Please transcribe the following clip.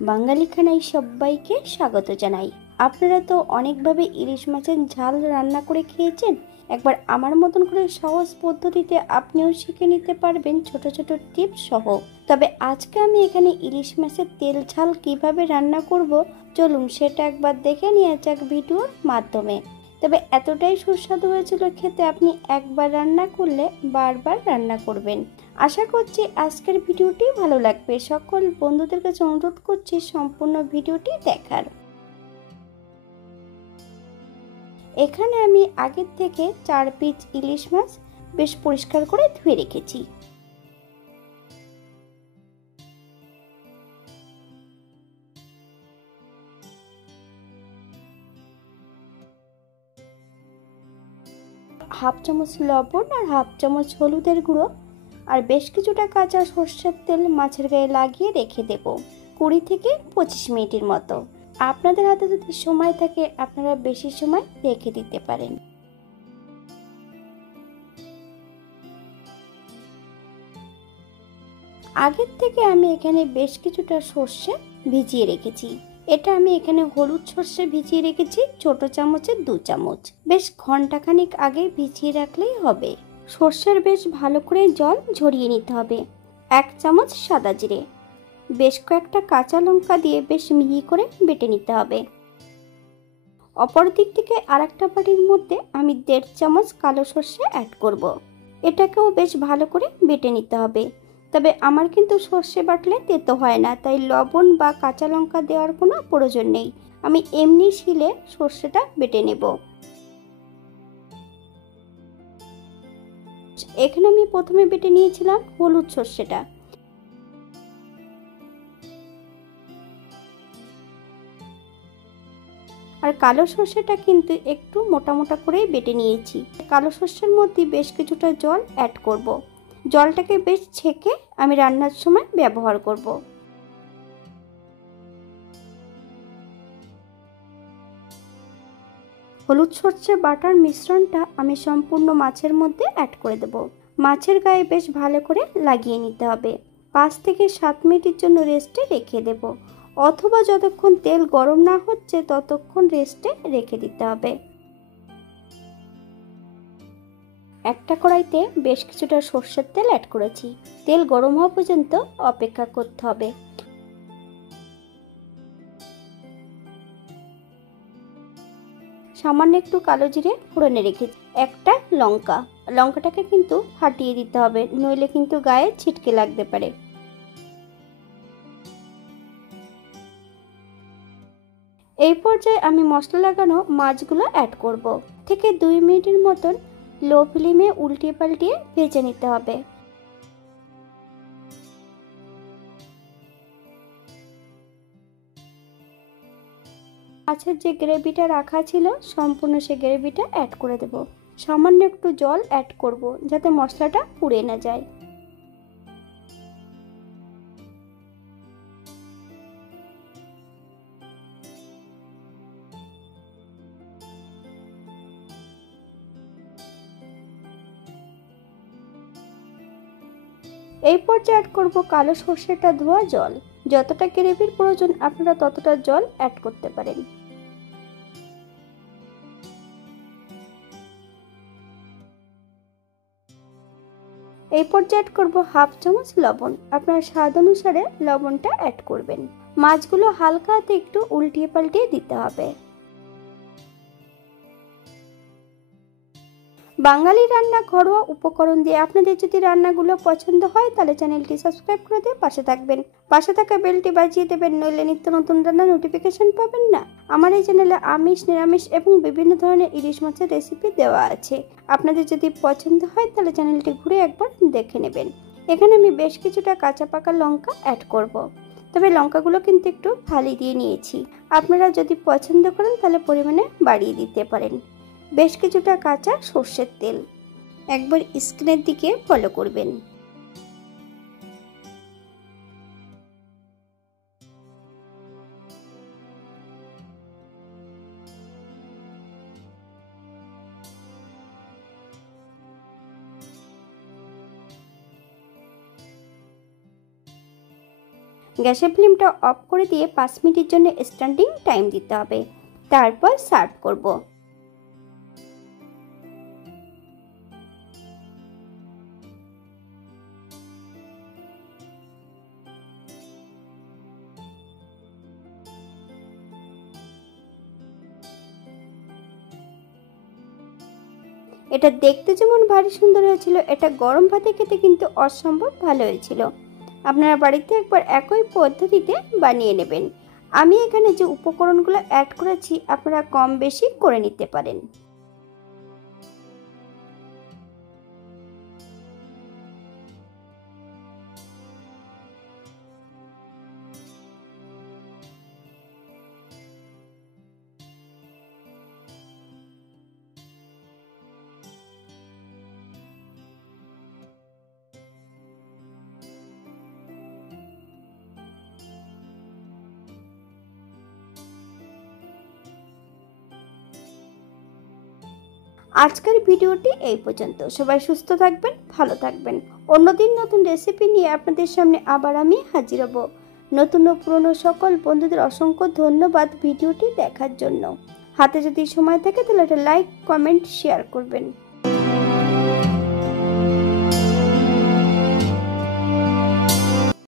বাঙালি খানায় সবাইকে স্বাগত জানাই। আপনারা তো অনেকভাবে ইলিশ মাছের ঝাল রান্না করে খেয়েছেন। একবার আমার মতন করে সহজ পদ্ধতিতে আপনিও শিখে নিতে পারবেন ছোট ছোট টিপস সহ। তবে আজকে আমি এখানে ইলিশ মাছের তেল ঝাল কিভাবে রান্না করব, চলুন সেটা একবার দেখে নিয়ে যাক ভিডিওর মাধ্যমে। তবে এতটাই সুস্বাদু হয়েছিল খেতে, আপনি একবার রান্না করলে বারবার রান্না করবেন। আশা করছি আজকের ভিডিওটি ভালো লাগবে। সকল বন্ধুদের কাছে অনুরোধ করছি সম্পূর্ণ ভিডিওটি দেখার। এখানে আমি আগের থেকে 4 পিস ইলিশ মাছ বেশ পরিষ্কার করে ধুয়ে রেখেছি। হাফ চামচ লবণ আর হাফ চামচ হলুদের গুঁড়ো আর বেশ কিছুটা কাঁচা সর্ষের তেল মাছের গায়ে লাগিয়ে রেখে দেব 20 থেকে 25 মিনিটের মতো। আপনাদের হাতে যদি সময় থাকে আপনারা বেশি সময় রেখে দিতে পারেন। আগের থেকে আমি এখানে বেশ কিছুটা সর্ষে ভিজিয়ে রেখেছি। এটা আমি এখানে হলুদ সর্ষে ভিজিয়ে রেখেছি ছোট চামচের 2 চামচ। বেশ ঘন্টাখানিক আগে ভিজিয়ে রাখলেই হবে। সর্ষের বেশ ভালো করে জল ঝরিয়ে নিতে হবে। 1 চামচ সাদা জিরে, বেশ কয়েকটা কাঁচা লঙ্কা দিয়ে বেশ মিহি করে বেটে নিতে হবে। অপর দিক থেকে আরেকটা বাটির মধ্যে আমি 1.5 চামচ কালো সর্ষে অ্যাড করব। এটাকেও বেশ ভালো করে বেটে নিতে হবে। তবে আমার কিন্তু সর্ষে বাটলে তেতো হয় না, তাই লবণ বা কাঁচা লঙ্কা দেওয়ার কোনো প্রয়োজন নেই। আমি এমনি শিলে সর্ষেটা বেটে নেব। এখানে আমি প্রথমে বেটে নিয়েছিলাম হলুদ সর্ষেটা। আর কালো সর্ষেটা কিন্তু একটু মোটা মোটা করেই বেটে নিয়েছি। কালো সর্ষের মধ্যে বেশ কিছুটা জল অ্যাড করব। জলটাকে বেশ ছেঁকে আমি রান্নার সময় ব্যবহার করব। হলুদ সর্ষে বাটার মিশ্রণটা আমি সম্পূর্ণ মাছের মধ্যে অ্যাড করে দেব। মাছের গায়ে বেশ ভালো করে লাগিয়ে নিতে হবে। 5 থেকে 7 মিনিটের জন্য রেস্টে রেখে দেব, অথবা যতক্ষণ তেল গরম না হচ্ছে ততক্ষণ রেস্টে রেখে দিতে হবে। একটা কড়াইতে বেশ কিছুটা সর্ষের তেল অ্যাড করেছি। তেল গরম হওয়া পর্যন্ত অপেক্ষা করতে হবে। সামান্য একটু কালো জিরে ফোড়নে রেখেছি। একটা লঙ্কাটাকে কিন্তু ফাটিয়ে দিতে হবে, নইলে কিন্তু গায়ে ছিটকে লাগতে পারে। এই পর্যায়ে আমি মশলা লাগানো মাছগুলো অ্যাড করব। থেকে 2 মিনিটের মতন লো ফ্লেমে উল্টিয়ে পাল্টিয়ে ভেজে নিতে হবে। মাছের যে গ্রেভিটা রাখা ছিল সম্পূর্ণ সে গ্রেভিটা অ্যাড করে দেব। সামান্য একটু জল অ্যাড করব যাতে মশলাটা পুড়ে না যায়। এই পর্যায়ে অ্যাড করব কালো সর্ষেটা ধোয়া জল। যতটা গ্রেভির প্রয়োজন আপনারা ততটা জল অ্যাড করতে পারেন। এই পর্যায়ে অ্যাড করব হাফ চামচ লবণ। আপনার স্বাদ অনুসারে লবণটা অ্যাড করবেন। মাছগুলো হালকা হাতে একটু উল্টিয়ে পাল্টিয়ে দিতে হবে। বাঙালি রান্না ঘরোয়া উপকরণ দিয়ে আপনাদের যদি রান্নাগুলো পছন্দ হয় তাহলে চ্যানেলটি সাবস্ক্রাইব করে দিয়ে পাশে থাকবেন। পাশে থাকা বেলটি বাজিয়ে দেবেন, নইলে নিত্য নতুন রান্নার নোটিফিকেশন পাবেন না। আমার এই চ্যানেলে আমিষ, নিরামিষ এবং বিভিন্ন ধরনের ইলিশ মাছের রেসিপি দেওয়া আছে। আপনাদের যদি পছন্দ হয় তাহলে চ্যানেলটি ঘুরে একবার দেখে নেবেন। এখানে আমি বেশ কিছুটা কাঁচা পাকা লঙ্কা অ্যাড করব। তবে লঙ্কাগুলো কিন্তু একটু ফালি দিয়ে নিয়েছি। আপনারা যদি পছন্দ করেন তাহলে পরিমাণে বাড়িয়ে দিতে পারেন। বেশ কিছুটা কাঁচা সর্ষের তেল, একবার স্ক্রিনের দিকে ফলো করবেন। গ্যাসের ফ্লেমটা অফ করে দিয়ে 5 মিনিটের জন্য স্ট্যান্ডিং টাইম দিতে হবে। তারপর সার্ভ করব। এটা দেখতে যেমন ভারী সুন্দর হয়েছিল, এটা গরম ভাতে খেতে কিন্তু অসম্ভব ভালো হয়েছিল। আপনারা বাড়িতে একবার একই পদ্ধতিতে বানিয়ে নেবেন। আমি এখানে যে উপকরণগুলো অ্যাড করেছি আপনারা কম বেশি করে নিতে পারেন। আজকের ভিডিওটি এই পর্যন্ত। সবাই সুস্থ থাকবেন, ভালো থাকবেন। অন্যদিন নতুন রেসিপি নিয়ে আপনাদের সামনে আবার আমি হাজির হব। নতুন ও পুরনো সকল বন্ধুদের অসংখ্য ধন্যবাদ ভিডিওটি দেখার জন্য। হাতে যদি সময় থাকে তাহলে একটা লাইক, কমেন্ট, শেয়ার করবেন।